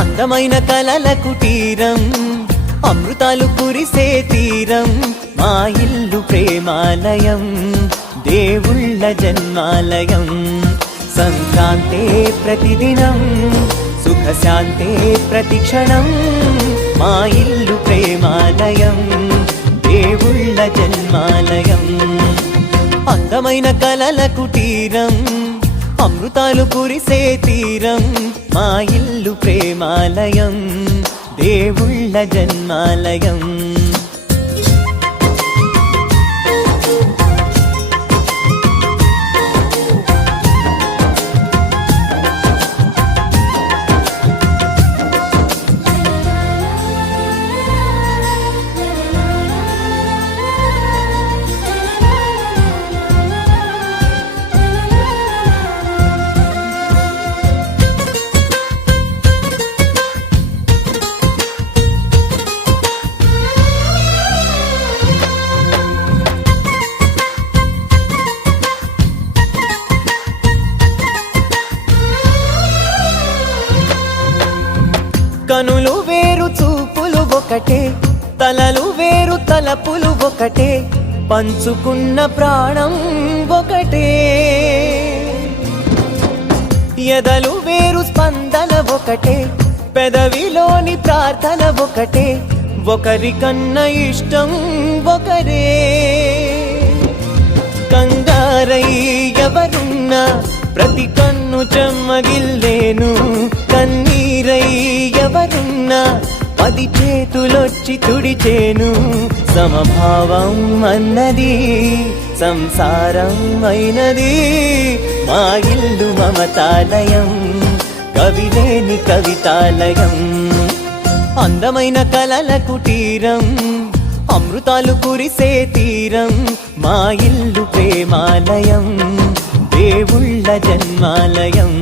అందమైన కలల కుటీరం, అమృతాలు కురిసే తీరం, మా ఇల్లు ప్రేమాలయం, దేవుళ్ళ జన్మాలయం. సంక్రాంతే ప్రతిదినం, సుఖశాంతే ప్రతిక్షణం, మా ఇల్లు ప్రేమాలయం, దేవుళ్ళ జన్మాలయం. అందమైన కలల కుటీరం, అమృతాలు కురిసే తీరం, మా ఇల్లు ప్రేమాలయం, దేవుళ్ళ జన్మాలయం. కనులు వేరు చూపులు ఒకటే, తలలు వేరు తలపులు ఒకటే, పంచుకున్న ప్రాణం ఒకటే. ఎదలు వేరు స్పందన ఒకటే, పెదవిలోని ప్రార్థన ఒకటే, ఒకరికన్నా ఇష్టం ఒకరే. కంగారై ఎవరున్నా ప్రతి కన్ను చెమ్మగిల్లేను, కన్నీరై ఎవరున్నా 10 చేతులొచ్చి తుడిచేను. సమభావం అన్నది సంసారం అయినది, మా ఇల్లు మమతాలయం, కవిలేని కవితాలయం. అందమైన కలల కుటీరం, అమృతాలు కురిసే తీరం, మా ఇల్లు ప్రేమాలయం, దేవుళ్ళ జన్మాలయం.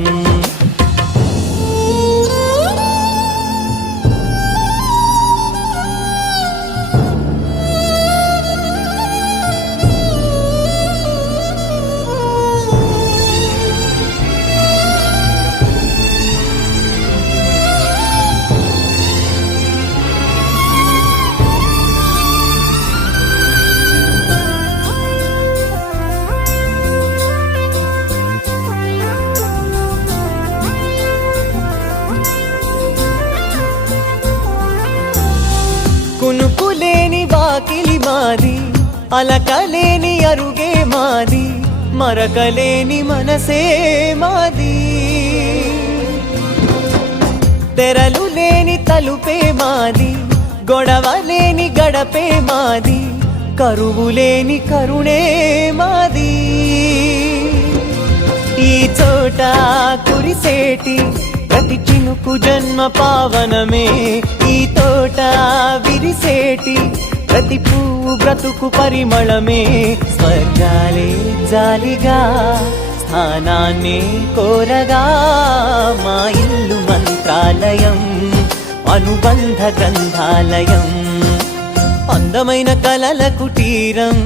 కునుకులేని వాకిలి మాది, అలకలేని అరుగే మాది, మరకలేని మనసే మాది. తెరలు లేని తలుపే మాది, గొడవ లేని గడపే మాది, కరువు లేని కరుణే మాది. ఈ చోట కురిసేటి ప్రతి చినుకు జన్మ పావనమే, ఈ తోట విరిసేటి ప్రతి పువ్వు బ్రతుకు పరిమళమే. స్వర్గాలే జాలిగా స్థానాన్ని కోరగా, మా ఇల్లు మంత్రాలయం, అనుబంధ గ్రంథాలయం. అందమైన కలల కుటీరం,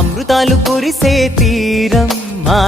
అమృతాలు కురిసే తీరం, మా